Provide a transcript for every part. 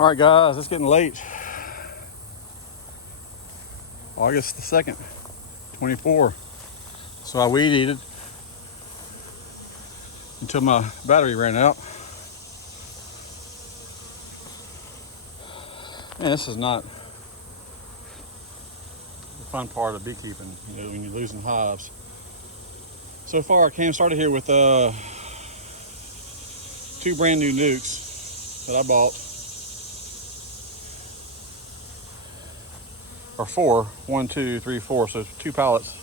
All right, guys, it's getting late. August the 2nd, 24. So I weed eated until my battery ran out. Man, this is not the fun part of beekeeping, you know, when you're losing hives. So far, I started here with 2 brand new nukes that I bought. Or 4, 1, 2, 3, 4, so 2 pallets.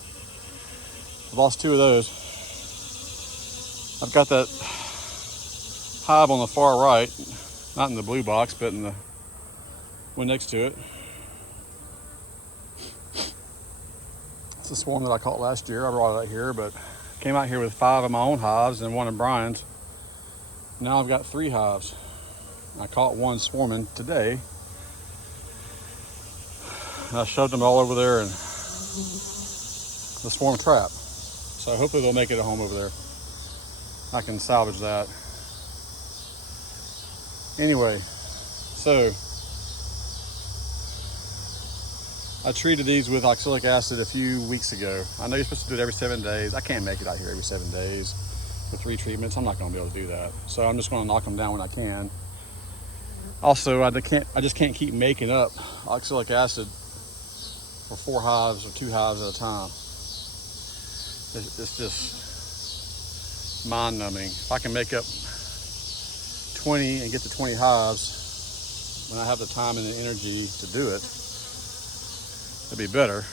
I've lost 2 of those. I've got that hive on the far right, not in the blue box, but in the one next to it. It's a swarm that I caught last year. I brought it out here, but came out here with 5 of my own hives and 1 of Brian's. Now I've got 3 hives. I caught 1 swarming today. I shoved them all over there in the swarm trap. So hopefully they'll make it a home over there. I can salvage that. Anyway, so I treated these with oxalic acid a few weeks ago. I know you're supposed to do it every 7 days. I can't make it out here every 7 days with 3 treatments. I'm not going to be able to do that. So I'm just going to knock them down when I can. Also, I just can't keep making up oxalic acid for 4 hives or 2 hives at a time. It's just mind-numbing. If I can make up 20 and get to 20 hives when I have the time and the energy to do it, it'd be better.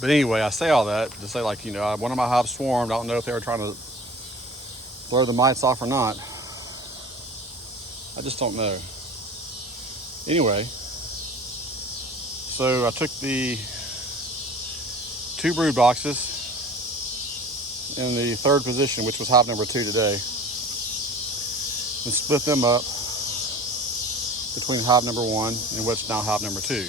But anyway, I say all that to say, like, you know, one of my hives swarmed. I don't know if they were trying to throw the mites off or not. I just don't know. Anyway, so I took the 2 brood boxes in the 3rd position, which was hive number 2 today, and split them up between hive number 1 and what's now hive number 2.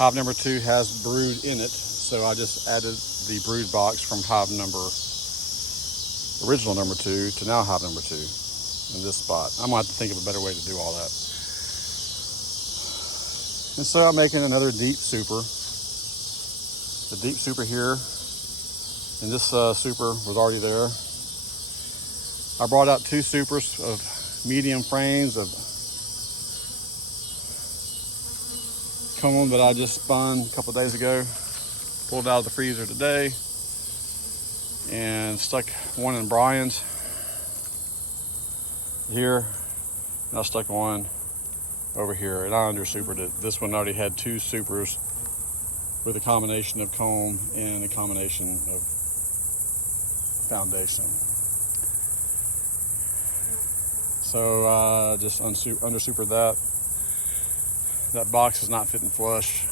Hive number 2 has brood in it, so I just added the brood box from original number 2 to now hive number 2 in this spot. I'm gonna have to think of a better way to do all that. And so I'm making another deep super. The deep super here, and this super was already there. I brought out 2 supers of medium frames of comb that I just spun a couple days ago. Pulled it out of the freezer today and stuck 1 in Brian's here, and I stuck 1 over here, and I under supered it. This one already had 2 supers with a combination of comb and a combination of foundation. So just under supered that. That box is not fitting flush.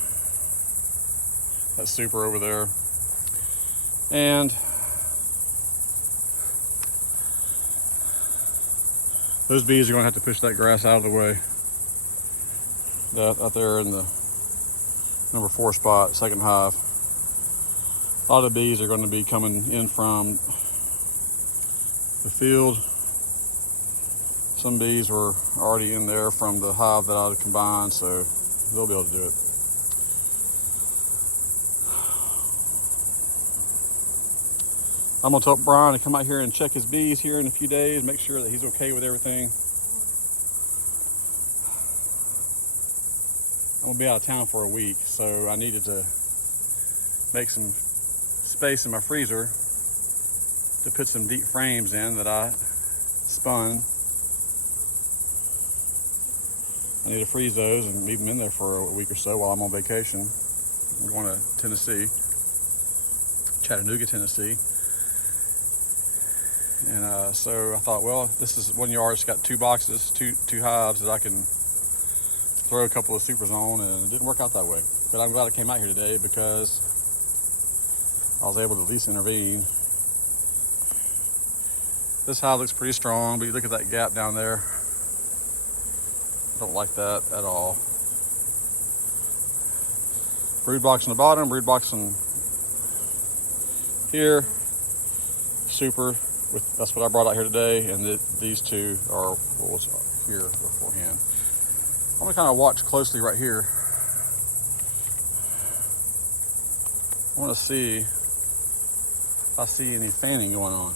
That super over there. And those bees are going to have to push that grass out of the way. That out there in the number 4 spot, 2nd hive. A lot of bees are going to be coming in from the field. Some bees were already in there from the hive that I combined, so they'll be able to do it. I'm gonna tell Brian to come out here and check his bees here in a few days, make sure that he's okay with everything. I'm gonna be out of town for a week, so I needed to make some space in my freezer to put some deep frames in that I spun. I need to freeze those and leave them in there for a week or so while I'm on vacation. I'm going to Tennessee, Chattanooga, Tennessee. And so I thought, well, this is 1 yard. It's got 2 boxes, two hives that I can throw a couple of supers on, and it didn't work out that way. But I'm glad I came out here today because I was able to at least intervene. This hive looks pretty strong, but you look at that gap down there. Don't like that at all. Brood box on the bottom, brood box on here, super. That's what I brought out here today, and these 2 are what was here beforehand. I'm gonna kind of watch closely right here. I want to see if I see any fanning going on.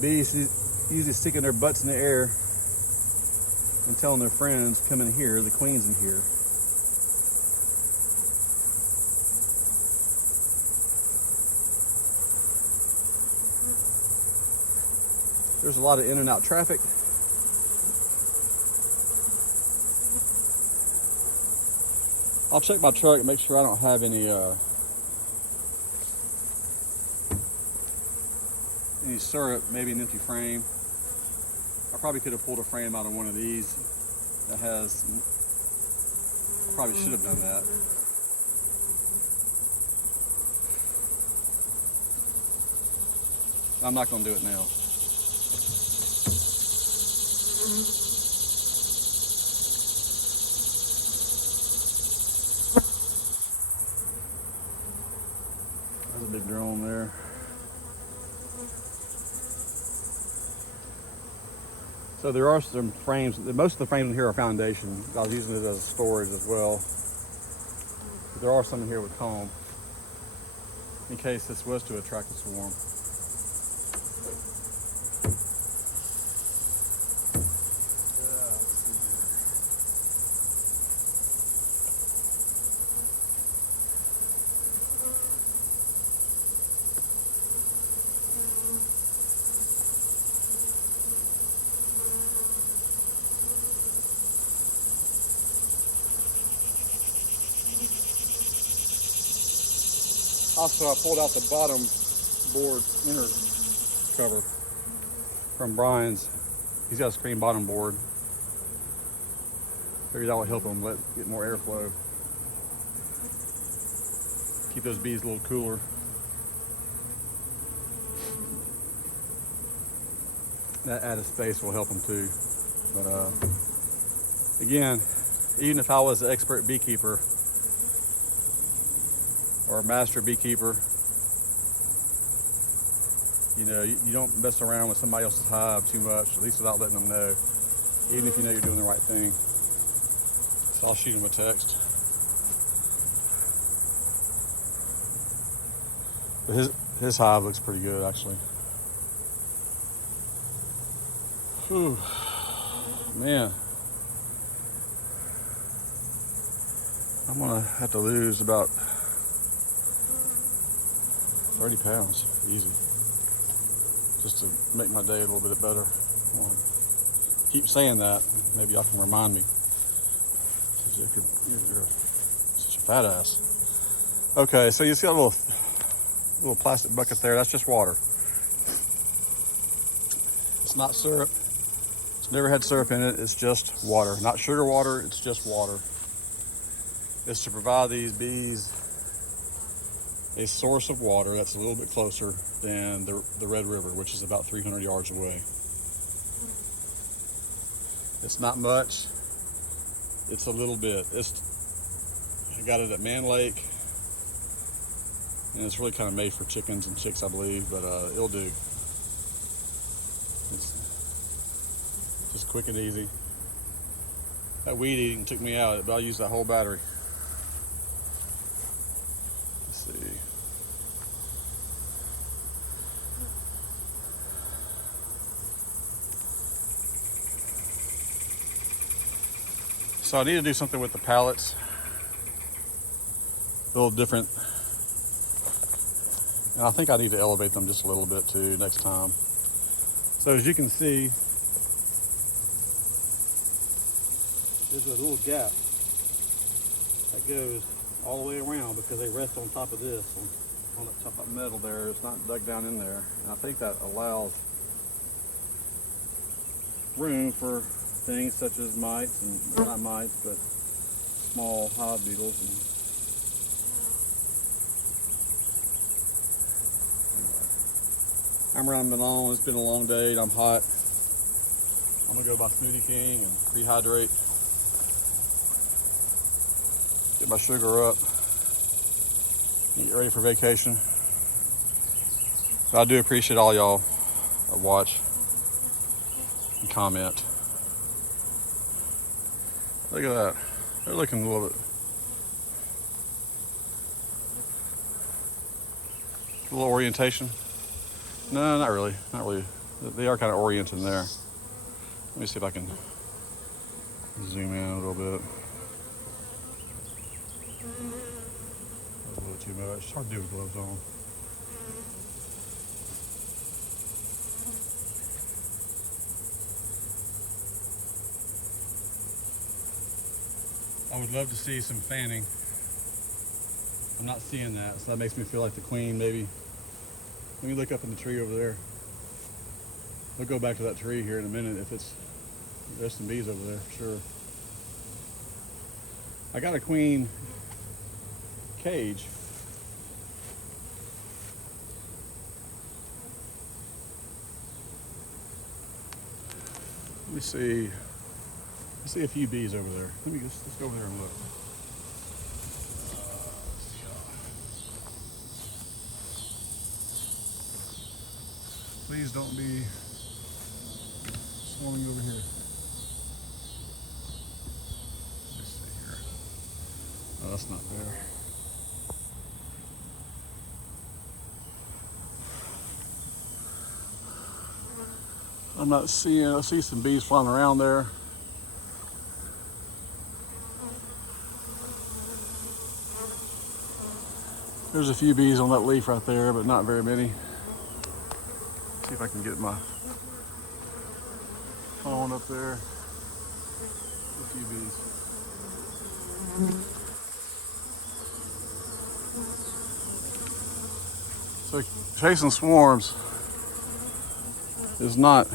Bees usually sticking their butts in the air and telling their friends, come in here, the queen's in here. There's a lot of in and out traffic. I'll check my truck and make sure I don't have any syrup, maybe an empty frame. I probably could have pulled a frame out of one of these that has, I probably should have done that. I'm not gonna do it now. There's a big drone there. So there are some frames, most of the frames in here are foundation. I was using it as storage as well. But there are some in here with comb, in case this was to attract a swarm. Also, I pulled out the bottom board inner cover from Brian's. He's got a screen bottom board. Figured that would help him get more airflow. Keep those bees a little cooler. That added space will help them too. But again, even if I was an expert beekeeper or a master beekeeper, you know, you don't mess around with somebody else's hive too much, at least without letting them know, even if you know you're doing the right thing. So I'll shoot him a text. But his hive looks pretty good, actually. Whew, man. I'm gonna have to lose about 30 pounds, easy. Just to make my day a little bit better. I'll keep saying that, maybe y'all can remind me. You're such a fat ass. Okay, so you see that little plastic bucket there, that's just water. It's not syrup. It's never had syrup in it, it's just water. Not sugar water, it's just water. It's to provide these bees a source of water that's a little bit closer than the Red River, which is about 300 yards away. It's not much, it's a little bit. I got it at Man Lake, and it's really kind of made for chickens and chicks, I believe, but it'll do. It's just quick and easy. That weed eating took me out, but I'll use that whole battery. Let's see. So I need to do something with the pallets. A little different. And I think I need to elevate them just a little bit too next time. So as you can see, there's a little gap that goes all the way around because they rest on top of this, on the top of metal there. It's not dug down in there. And I think that allows room for things such as mites, and well, not mites, but small hive beetles. And I'm running along. It's been a long day. I'm hot. I'm gonna go by Smoothie King and rehydrate. Get my sugar up. Get ready for vacation. But I do appreciate all y'all that watch and comment. Look at that. They're looking a little orientation. No, not really. Not really. They are kind of oriented in there. Let me see if I can zoom in a little bit. That's a little too much. It's hard to do with gloves on. I would love to see some fanning. I'm not seeing that, so that makes me feel like the queen maybe. Let me look up in the tree over there. We'll go back to that tree here in a minute if there's some bees over there, for sure. I got a queen cage. Let me see. I see a few bees over there. Let's go over there and look. Please don't be swarming over here. Let's see here. Oh, that's not there. I'm not seeing, I see some bees flying around there. There's a few bees on that leaf right there, but not very many. See if I can get my phone up there. A few bees. So chasing swarms is not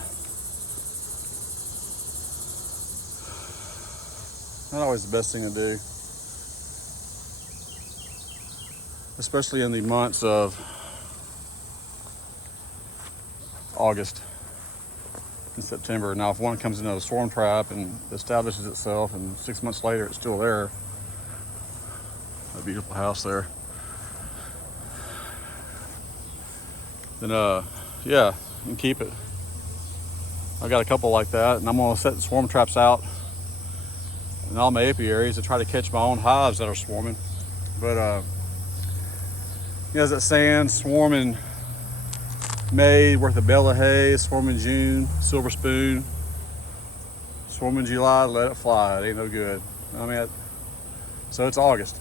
always the best thing to do, especially in the months of August and September. Now, if one comes into a swarm trap and establishes itself, and 6 months later it's still there, a beautiful house there, then yeah, you can keep it. I got a couple like that, and I'm gonna set swarm traps out in all my apiaries to try to catch my own hives that are swarming. But you know, as that saying, swarm in May, worth a bale of hay, swarm in June, silver spoon, swarm in July, let it fly. It ain't no good. I mean, so it's August.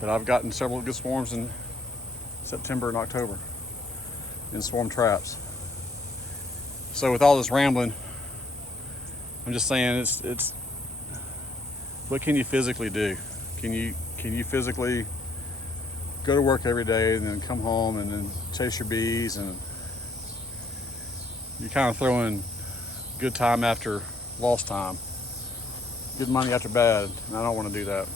But I've gotten several good swarms in September and October in swarm traps. So with all this rambling, I'm just saying it's what can you physically do? Can you physically go to work every day and then come home and then chase your bees, and you're kind of throwing good time after lost time, good money after bad, and I don't want to do that.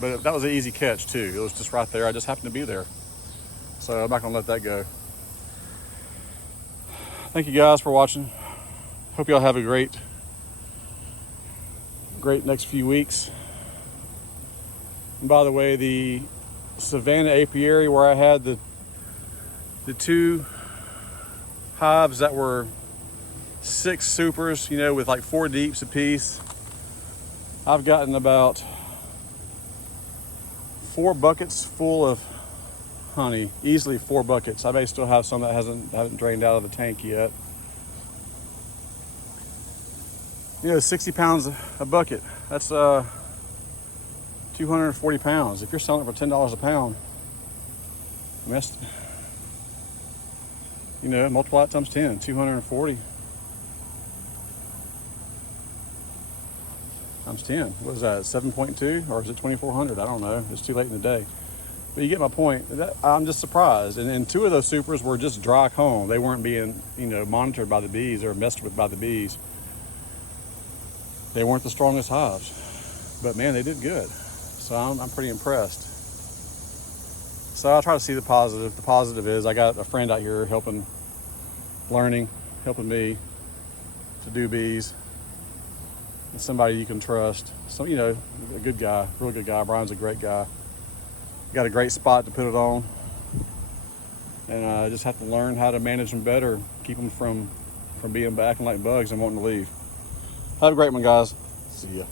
But that was an easy catch too. It was just right there. I just happened to be there. So I'm not gonna let that go. Thank you guys for watching. Hope y'all have a great next few weeks. And by the way, the Savannah Apiary, where I had the two hives that were 6 supers, you know, with like 4 deeps apiece, I've gotten about 4 buckets full of honey, easily 4 buckets. I may still have some that haven't drained out of the tank yet. You know, 60 pounds a bucket. That's 240 pounds. If you're selling it for $10 a pound, I mean, that's, you know, multiply it times 10, 240 times 10. What is that, 7.2? Or is it 2,400? I don't know. It's too late in the day. But you get my point. I'm just surprised. And 2 of those supers were just dry comb. They weren't being, you know, monitored by the bees or messed with by the bees. They weren't the strongest hives. But man, they did good. So I'm pretty impressed. So I'll try to see the positive. The positive is I got a friend out here helping me to do bees. It's somebody you can trust. So, you know, a good guy, real good guy. Brian's a great guy. Got a great spot to put it on. And I just have to learn how to manage them better, keep them from being acting like bugs and wanting to leave. Have a great one, guys. See ya.